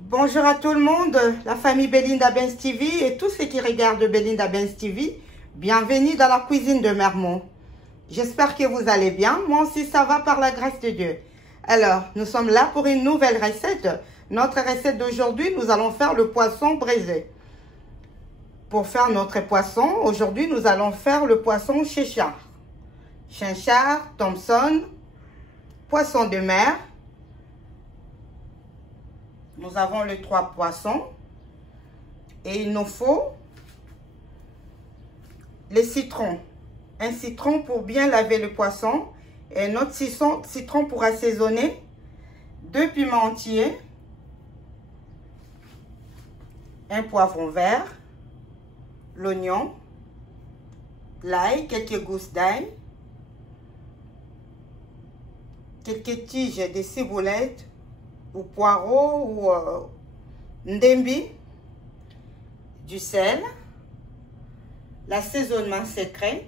Bonjour à tout le monde, la famille Belinda Benz TV et tous ceux qui regardent Belinda Benz TV. Bienvenue dans la cuisine de Mermont. J'espère que vous allez bien. Moi aussi, ça va par la grâce de Dieu. Alors, nous sommes là pour une nouvelle recette. Notre recette d'aujourd'hui, nous allons faire le poisson braisé. Pour faire notre poisson, aujourd'hui, nous allons faire le poisson Cheshire. Cheshire, Thompson, poisson de mer. Nous avons les 3 poissons. Et il nous faut les citrons. Un citron pour bien laver le poisson. Et un autre citron pour assaisonner. 2 piments entiers. Un poivron vert. L'oignon. L'ail, quelques gousses d'ail. Quelques tiges de ciboulette ou poireaux ou ndembi. Du sel. L'assaisonnement secret.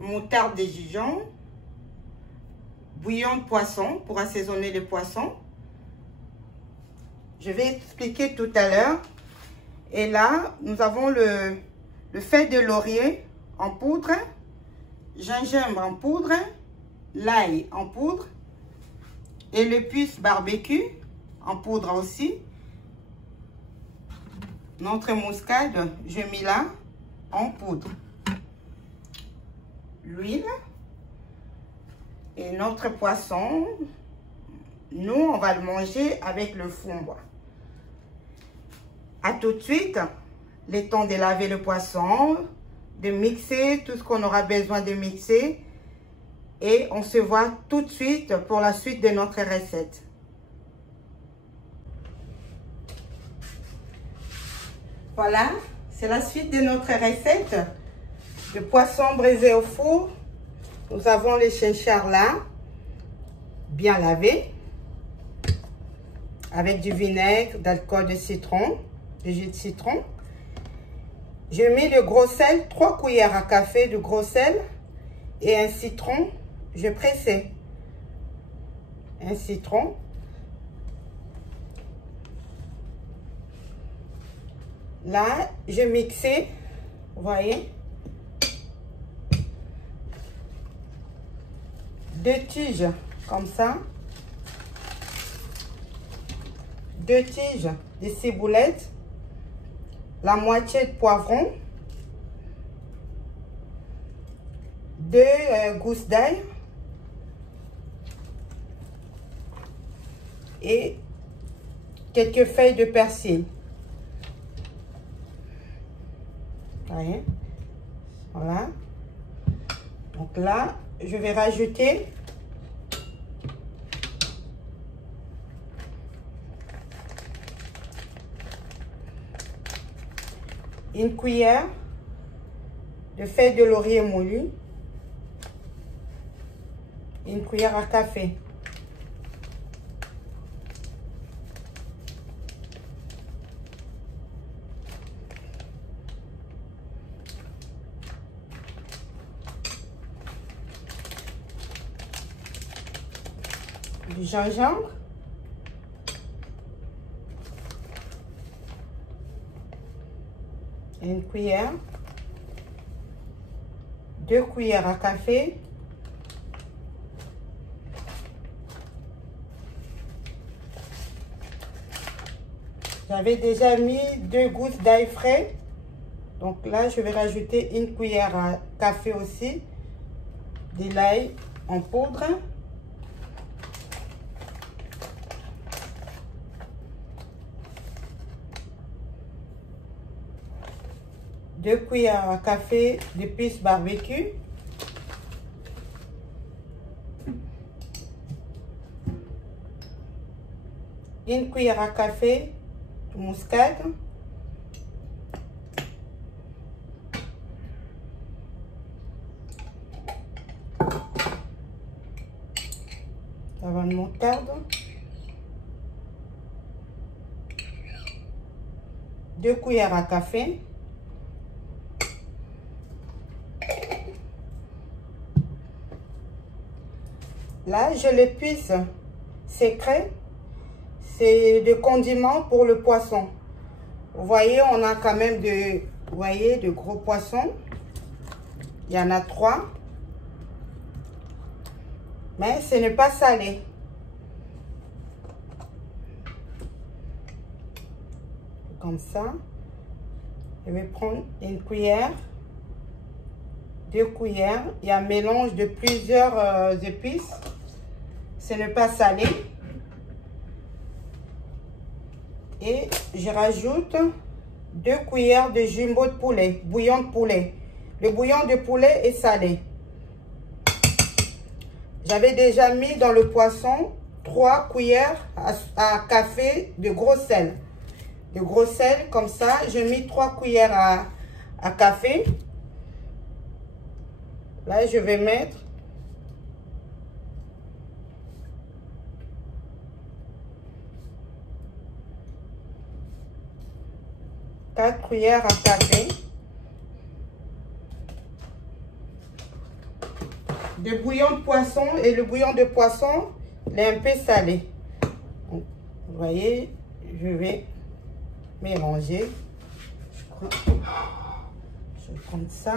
Moutarde de Dijon. Bouillon de poisson pour assaisonner le poisson. Je vais expliquer tout à l'heure. Et là, nous avons le feuille de laurier en poudre, gingembre en poudre, l'ail en poudre et l'épice barbecue en poudre aussi. Notre muscade, je mets là en poudre. L'huile et notre poisson, nous, on va le manger avec le fond bois. À tout de suite, le temps de laver le poisson, de mixer tout ce qu'on aura besoin de mixer. Et on se voit tout de suite pour la suite de notre recette. Voilà, c'est la suite de notre recette. Le poisson braisé au four. Nous avons les Cheshire là, bien lavé, avec du vinaigre, d'alcool de citron. De jus de citron. Je mets le gros sel, 3 cuillères à café de gros sel et un citron. Je presse un citron. Là, je mixe, vous voyez, 2 tiges comme ça, 2 tiges de ciboulette. La moitié de poivron, 2 gousses d'ail et quelques feuilles de persil. Voyez? Voilà. Donc là, je vais rajouter une cuillère de feuilles de laurier moulues, une cuillère à café. Du gingembre. Une cuillère, 2 cuillères à café, j'avais déjà mis 2 gousses d'ail frais, donc là je vais rajouter une cuillère à café aussi de l'ail en poudre. Deux cuillères à café d'épices barbecue. Une cuillère à café de muscade. Savon de moutarde. 2 cuillères à café. Là, je l'épice secret. C'est de condiments pour le poisson. Vous voyez, on a quand même de gros poissons. Il y en a 3. Mais ce n'est pas salé. Comme ça. Je vais prendre une cuillère. 2 cuillères. Il y a un mélange de plusieurs épices. Ce n'est pas salé. Et je rajoute 2 cuillères de jumbo de poulet, bouillon de poulet. Le bouillon de poulet est salé. J'avais déjà mis dans le poisson 3 cuillères à café de gros sel. De gros sel, comme ça, j'ai mis 3 cuillères à café. Là, je vais mettre 4 cuillères à café de bouillon de poisson, et le bouillon de poisson il est un peu salé. Donc, vous voyez, je vais mélanger. Je vais prendre ça.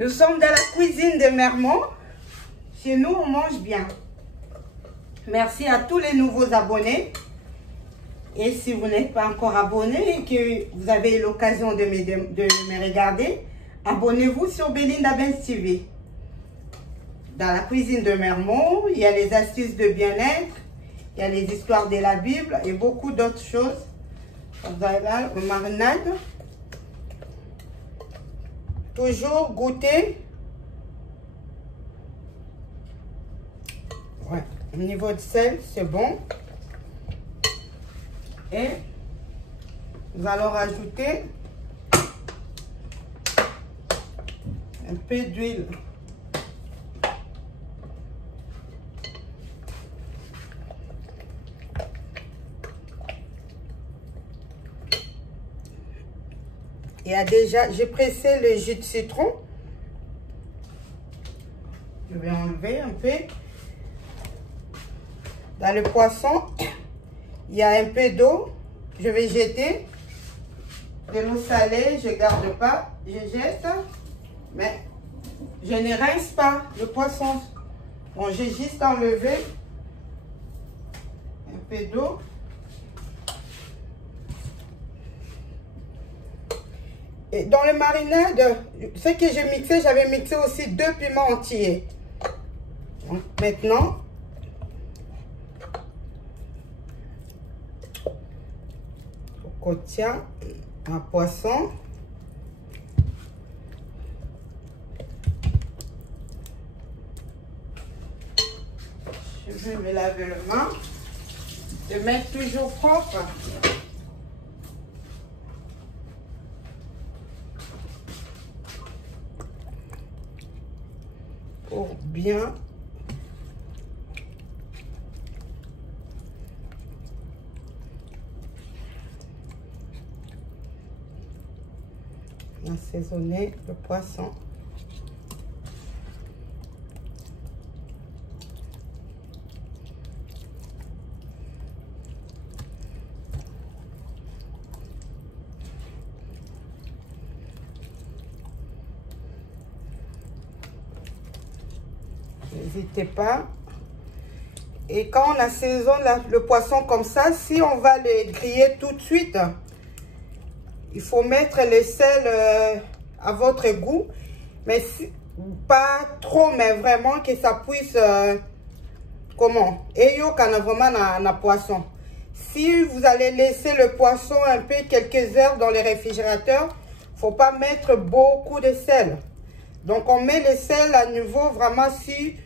Nous sommes dans la cuisine de Mermont. Chez nous, on mange bien. Merci à tous les nouveaux abonnés. Et si vous n'êtes pas encore abonné et que vous avez l'occasion de me regarder, abonnez-vous sur Belinda Benz TV. Dans la cuisine de Mermont, il y a les astuces de bien-être, il y a les histoires de la Bible et beaucoup d'autres choses. Voilà, le marinade. Toujours goûter. Ouais. Au niveau de sel, c'est bon. Et nous allons rajouter un peu d'huile. Il y a déjà, j'ai pressé le jus de citron. Je vais enlever un peu. Dans le poisson, il y a un peu d'eau. Je vais jeter. De l'eau salée, je ne garde pas. Je jette. Mais je ne rince pas le poisson. Bon, j'ai juste enlevé un peu d'eau. Et dans le marinade, ce que j'ai mixé, j'avais mixé aussi 2 piments entiers. Donc maintenant, cocotia, un poisson. Je vais me laver les mains. De mettre toujours propre. Pour bien assaisonner le poisson. N'hésitez pas. Et quand on assaisonne le poisson comme ça, si on va le griller tout de suite, il faut mettre le sel à votre goût. Mais pas trop, mais vraiment que ça puisse... comment? Et yo, quand on a vraiment un poisson. Si vous allez laisser le poisson un peu quelques heures dans le réfrigérateur, il ne faut pas mettre beaucoup de sel. Donc, on met le sel à niveau vraiment si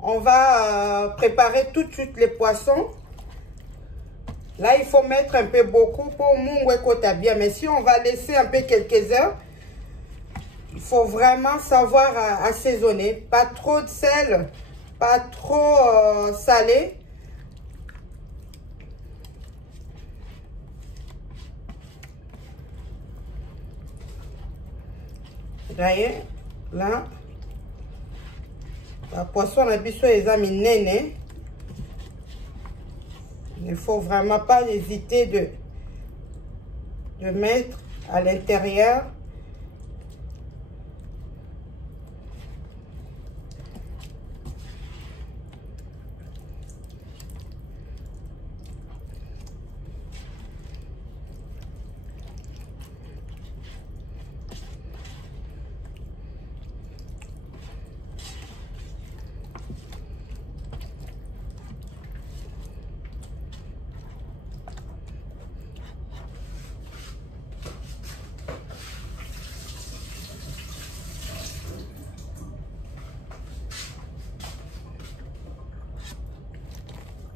on va préparer tout de suite les poissons. Là, il faut mettre un peu beaucoup pour mon bien. Mais si on va laisser un peu quelques heures, il faut vraiment savoir assaisonner. Pas trop de sel, pas trop salé. voyez, là, la poisson la biso les amis néné. Il ne faut vraiment pas hésiter de mettre à l'intérieur.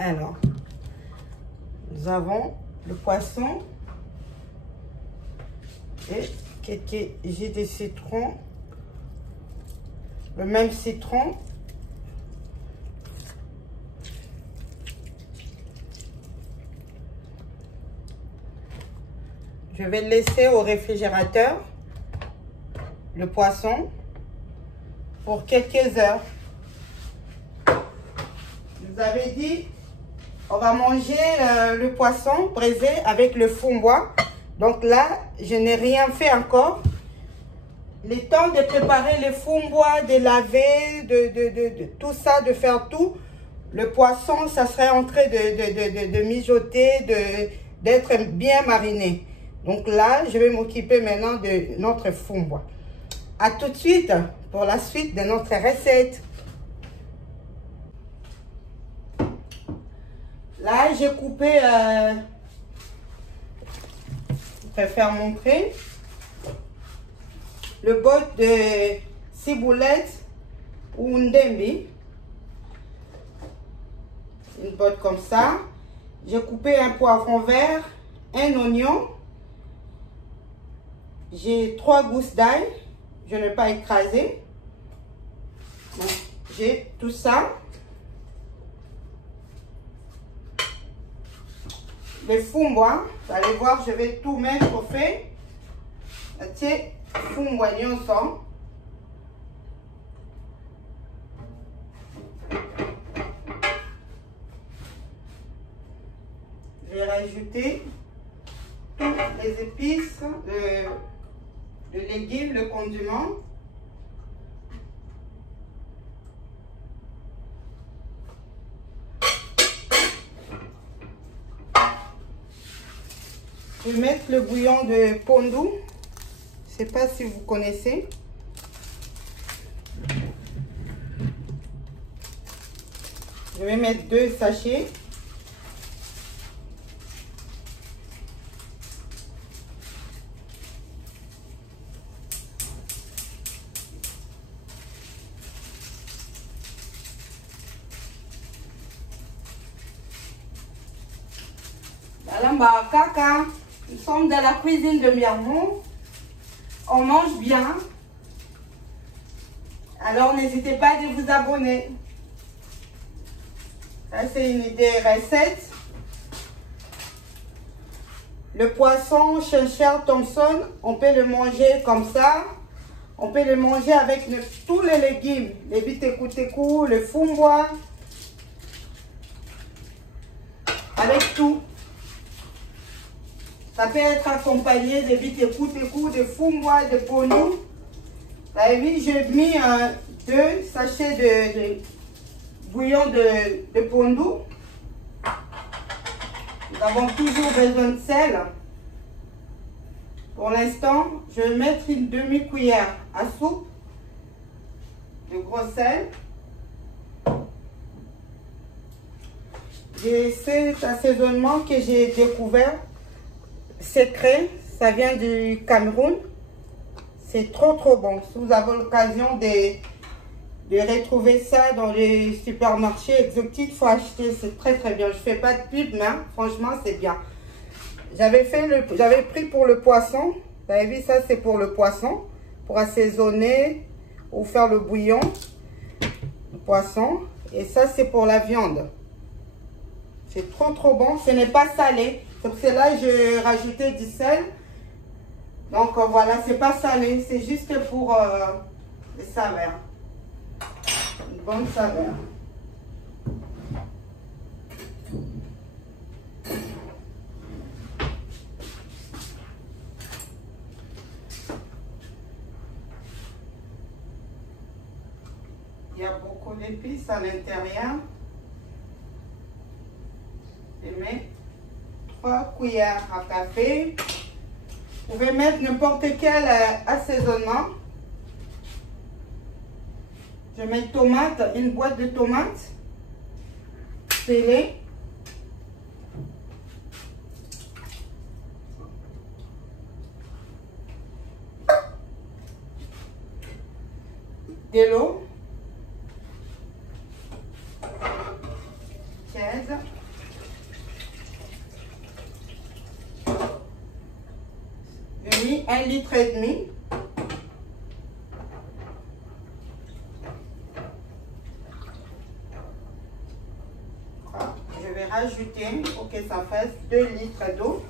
Alors, nous avons le poisson et quelques jus de citron, le même citron. Je vais le laisser au réfrigérateur, le poisson, pour quelques heures. Je vous avais dit, on va manger le poisson braisé avec le fond bois. Donc là, je n'ai rien fait encore. Le temps de préparer le fond bois, de laver, de tout ça, de faire tout. Le poisson, ça serait en train de mijoter, d'être bien mariné. Donc là, je vais m'occuper maintenant de notre fond bois. À tout de suite pour la suite de notre recette. Là, j'ai coupé, je préfère montrer, le bol de ciboulette ou ndembi. Une botte comme ça. J'ai coupé un poivron vert, un oignon. J'ai 3 gousses d'ail. Je n'ai pas écrasé. J'ai tout ça. Les fumbois, vous allez voir, je vais tout mettre au fait. Tiens, fumbois ensemble. Je vais rajouter toutes les épices, le légume, le condiment. Je vais mettre le bouillon de pondou. Je ne sais pas si vous connaissez. Je vais mettre 2 sachets. Kaka, nous sommes dans la cuisine de Mermont. On mange bien. Alors n'hésitez pas à vous abonner. Ça c'est une idée recette. Le poisson Chinchard Thompson, on peut le manger comme ça. On peut le manger avec tous les légumes. Les bitekoutekou, le fumbois. Avec tout. Ça peut être accompagné de bitekoutekou, de fumbois, de pondou. Vous avez vu, j'ai mis 2 sachets de bouillon de pondou. Nous avons toujours besoin de sel. Pour l'instant, je vais mettre une demi-cuillère à soupe de gros sel. Et cet assaisonnement que j'ai découvert, secret, ça vient du Cameroun. C'est trop bon. Si vous avez l'occasion de retrouver ça dans les supermarchés exotiques, il faut acheter. C'est très bien. Je fais pas de pub, mais franchement, c'est bien. J'avais pris pour le poisson. Vous avez vu, ça c'est pour le poisson. Pour assaisonner ou faire le bouillon. Le poisson. Et ça c'est pour la viande. C'est trop bon. Ce n'est pas salé. C'est pour cela que j'ai rajouté du sel. Donc voilà, c'est pas salé, c'est juste pour les saveurs. Une bonne saveur. Il y a beaucoup d'épices à l'intérieur. Je mets 3 cuillères à café. Vous pouvez mettre n'importe quel assaisonnement. Je mets tomate, une boîte de tomates scellées. De l'eau tiède. J'ai mis 1,5 litre. Je vais rajouter pour que ça fasse 2 litres d'eau.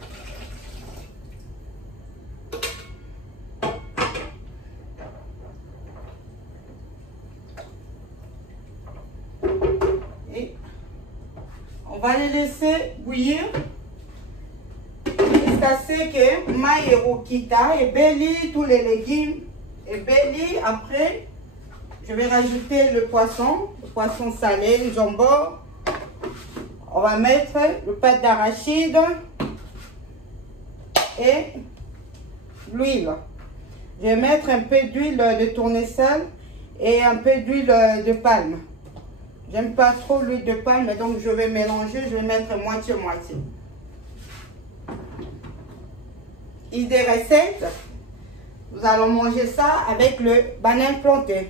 Et on va les laisser bouillir jusqu'à ce que maï et rokita et belli, tous les légumes et belli. Après, je vais rajouter le poisson salé, le jambon. On va mettre le pâte d'arachide et l'huile. Je vais mettre un peu d'huile de tournesol et un peu d'huile de palme. J'aime pas trop l'huile de palme, donc je vais mélanger, je vais mettre moitié-moitié. Idée recette, nous allons manger ça avec le banane plantain.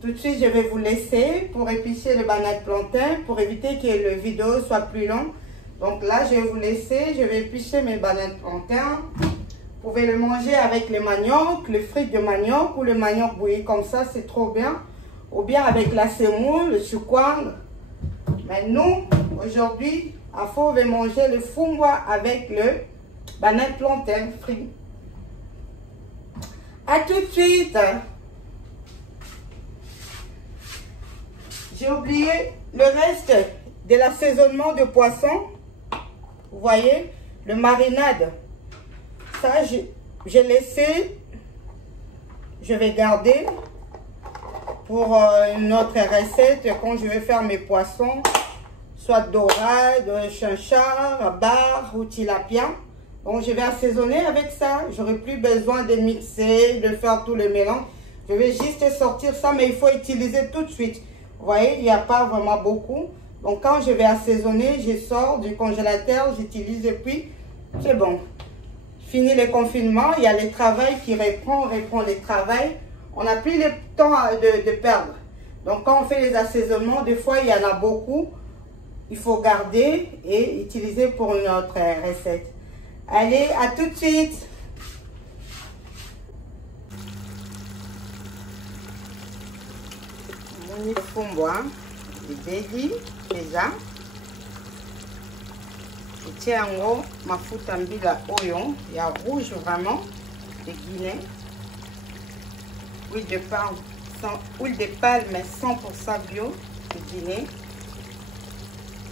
Tout de suite, je vais vous laisser pour éplucher le banane plantain, pour éviter que la vidéo soit plus longue. Donc là, je vais vous laisser, je vais éplucher mes bananes plantain. Vous pouvez le manger avec le manioc, les frites de manioc ou le manioc bouilli comme ça, c'est trop bien. Ou bien avec la semoule, le sukwang. Mais nous, aujourd'hui, à fond, on va manger le fumwa avec le banane plantain frit. À tout de suite. J'ai oublié le reste de l'assaisonnement de poisson. Vous voyez, le marinade. Ça, j'ai laissé. Je vais garder pour une autre recette quand je vais faire mes poissons. Soit dorade, chinchard, bar ou tilapia. Donc, je vais assaisonner avec ça. J'aurai plus besoin de mixer, de faire tout le mélange. Je vais juste sortir ça, mais il faut utiliser tout de suite. Vous voyez, il n'y a pas vraiment beaucoup. Donc, quand je vais assaisonner, je sors du congélateur, j'utilise et puis c'est bon. Fini le confinement, il y a le travail qui reprend, on reprend le travail. On n'a plus le temps de perdre. Donc, quand on fait les assaisonnements, des fois, il y en a beaucoup. Il faut garder et utiliser pour une autre recette. Allez, à tout de suite. Mon fumwa, le belli, déjà. Je tiens en haut ma mafuta mbila oyo, il y a rouge vraiment, de Guinée. Huile de palme 100% bio de Guinée.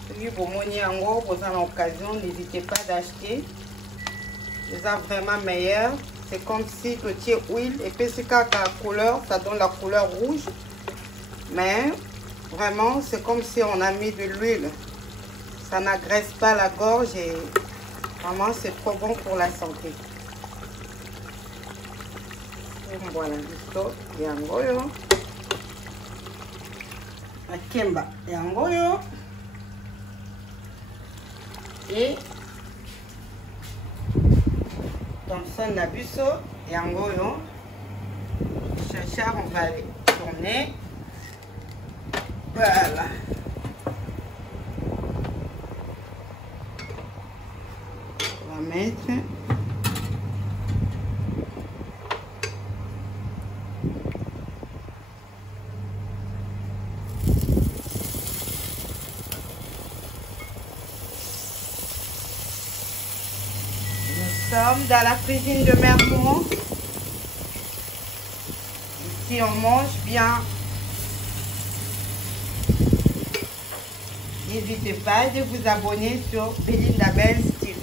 Si vous avez l'occasion, n'hésitez pas d'acheter. C'est vraiment meilleur. C'est comme si tu tires huile et puis c'est quand la couleur, ça donne la couleur rouge. Mais vraiment, c'est comme si on a mis de l'huile. Ça n'agresse pas la gorge et vraiment, c'est trop bon pour la santé. Voilà, listo. Yangoyo. Akemba. Yangoyo. Et Thomson Nabuso. Yangoyo. Chachar, on va les tourner. Voilà. On va mettre sommes dans la cuisine de Mermont. Ici, on mange bien. N'hésitez pas de vous abonner sur Belinda Benz TV.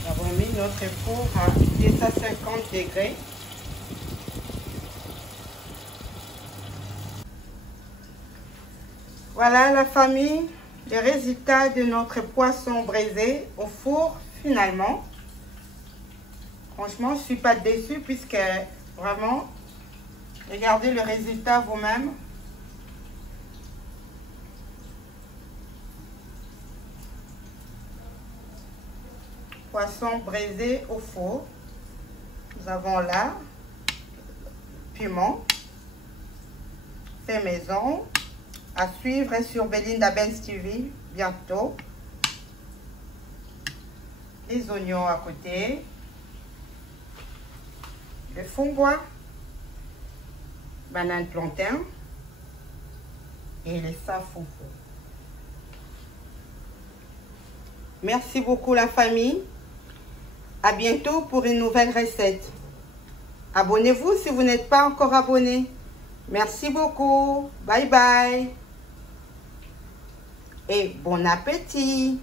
Nous avons mis notre four à 250 degrés. Voilà la famille, le résultat de notre poisson braisé au four finalement. Franchement, je ne suis pas déçue puisque vraiment, regardez le résultat vous-même. Poisson braisé au four. Nous avons là, piment, fait maison. À suivre sur Belinda Benz TV bientôt. Les oignons à côté. Le fond bois. Banane plantain. Et les safou. Merci beaucoup la famille. À bientôt pour une nouvelle recette. Abonnez-vous si vous n'êtes pas encore abonné. Merci beaucoup. Bye bye. Et bon appétit.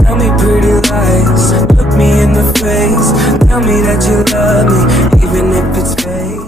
Tell me pretty lies, look me in the face. Tell me that you love me, even if it's fake.